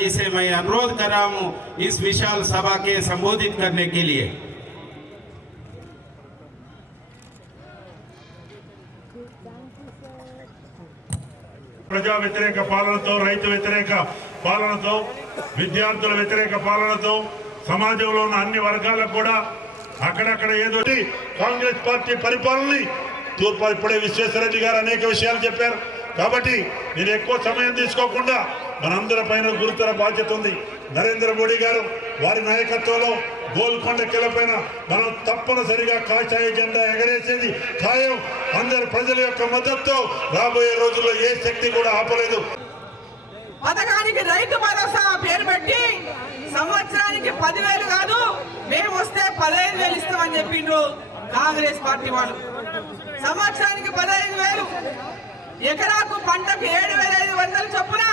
जी से मैं अनुरोध कर रहा हूं इस विशाल सभा के संबोधित करने के लिए। ప్రజా వ్యతిరేక పాలనతో, రైతు వ్యతిరేక పాలనతో, విద్యార్థుల వ్యతిరేక పాలనతో సమాజంలో ఉన్న అన్ని వర్గాలకు కూడా అక్కడక్కడ ఏదో కాంగ్రెస్ పార్టీ పరిపాలనని తూర్పు ఇప్పుడే విశ్వేశ్వరరెడ్డి గారు అనేక విషయాలు చెప్పారు. కాబట్టి నేను ఎక్కువ సమయం తీసుకోకుండా మనందరి పైన గురుతర బాధ్యత ఉంది. నరేంద్ర మోడీ గారు వారి నాయకత్వంలో గోల్కొండ కిలపైన మనం తప్పనిసరిగా కాషాయ జెండా ఎగరేసేది ఖాయం. అందరు ప్రజల యొక్క మద్దతుతో రాబోయే రోజుల్లో ఏ శక్తి కూడా ఆపలేదు. పథకానికి రైతు భరోసా పేరు పెట్టి సంవత్సరానికి 10,000 కాదు, మేము వస్తే 15,000 ఇస్తామని చెప్పిండ్రు కాంగ్రెస్ పార్టీ వాళ్ళు. సంవత్సరానికి 15,000, ఎకరాకు పంటకు 7,500 చొప్పున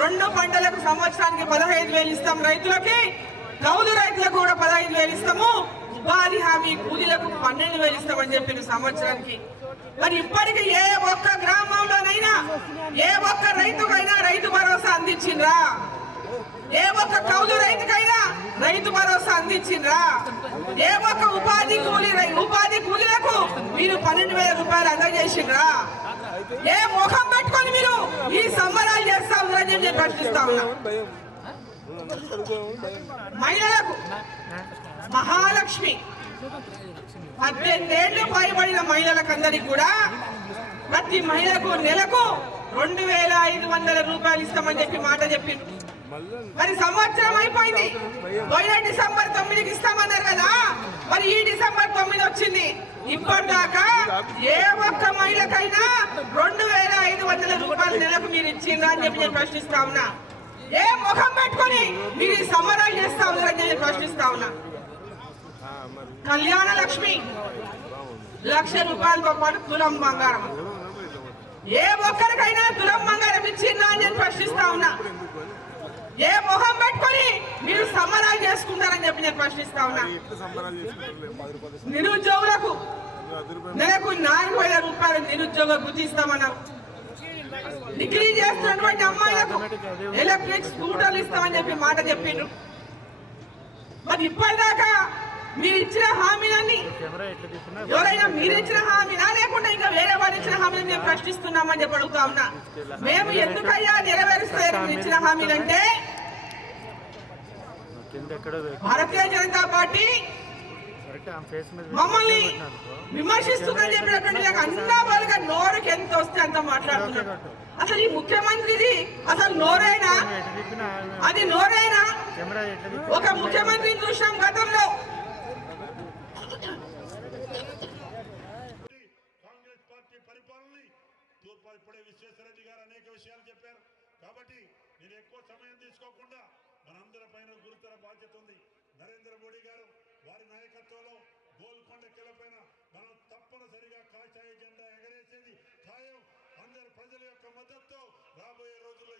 2 పంటలకు సంవత్సరానికి 15,000 ఇస్తాం రైతులకి. కౌలు రైతులకు కూడా 15,000 ఇస్తాము. ఉపాధి హామీ కూలీలకు 12,000 ఇస్తామని చెప్పిన సంవత్సరానికి. మరి ఇప్పటికీ ఏ ఒక్క గ్రామంలోనైనా ఏ ఒక్క రైతుకైనా రైతు భరోసా అందించిండ్రా? ఏ ఒక్క కౌలు రైతుకైనా రైతు భరోసా అందించిండ్రా? ఏ ఒక్క ఉపాధి కూలీలకు మీరు 12,000 రూపాయలు అందజేసిండ్రా? ఏ ముఖం పెట్టుకొని మీరు ఈ సంబరాలు చేస్తా ఉన్నారని చెప్పి ప్రశ్నిస్తా ఉన్నా. మహిళలకు మహాలక్ష్మి 18 ఏళ్లు పైబడిన మహిళలకందరికి కూడా ప్రతి మహిళకు నెలకు 2,500 రూపాయలు ఇస్తామని చెప్పి మాట చెప్పింది. మరి సంవత్సరం అయిపోయింది. పోయిన డిసెంబర్ 9కి ఇస్తామన్నారు కదా, మరి ఈ డిసెంబర్ 9 వచ్చింది. ఇప్పటిదాకా ఏ ఒక్క మహిళకైనా 2,500 రూపాయలు నెలకు మీరు ఇచ్చిందా అని చెప్పి నేను ప్రశ్నిస్తా ఉన్నా. ఏ ముఖం పెట్టుకొని మీరు ఈ సంబరాలు చేస్తా ఉన్నారని నేను ప్రశ్నిస్తా ఉన్నా. కళ్యాణ లక్ష్మి 1,00,000 రూపాయలతో పాటు తులం బంగారం, ఏ ఒక్కరికైనా తులం బంగారం ఇచ్చిందా అని నేను ప్రశ్నిస్తా ఉన్నా. ఏ మొహం పెట్టుకొని మీరు సంబరాలు చేసుకుంటారని చెప్పి నేను ప్రశ్నిస్తా ఉన్నా. నిరుద్యోగులకు నెలకు 4,000 రూపాయలు నిరుద్యోగ వృత్తి ఇస్తామన్నారు. డిగ్రీ చేస్తున్నటువంటి అమ్మాయిలకు ఎలక్ట్రిక్ స్కూటర్లు ఇస్తామని చెప్పి మాట చెప్పిండ్రు. మరి ఇప్పటిదాకా మీరు ఇచ్చిన హామీలన్నీ ఎవరైనా మీరు ఇచ్చిన హామీనా లేకుండా ఇంకా వేరే వాళ్ళు ఇచ్చిన హామీలను మేము ప్రశ్నిస్తున్నామని చెప్పి అడుగుతా ఉన్నా. మేము ఎందుకయ్యా నెరవేరుస్తాయని మీరు ఇచ్చిన హామీలంటే, భారతీయ జనతా పార్టీ మమ్మల్ని విమర్శిస్తుందని చెప్పినటువంటి అన్నా వాళ్ళగా నోరుకి ఎంత వస్తే అంత మాట్లాడుతున్నారు. అసలు ఈ ముఖ్యమంత్రిది అసలు నోరేనా? అది నోరేనా? ఒక ముఖ్యమంత్రిని చూసాం గతంలో. కాంగ్రెస్ పార్టీ పరిపాలనని తూర్పు ఇప్పుడే విశ్వేశ్వరరెడ్డి గారు అనేక విషయాలు చెప్పారు. కాబట్టి నేను ఎక్కువ సమయం తీసుకోకుండా మనందరి పైన గురుతర బాధ్యత ఉంది. నరేంద్ర మోడీ గారు వారి నాయకత్వంలో గోల్కొండ కిలపైన మనం తప్పనిసరిగా కాషాయ జెండా ఎగరేసేది ఖాయం. అందరు ప్రజల యొక్క మద్దతుతో రాబోయే రోజుల్లో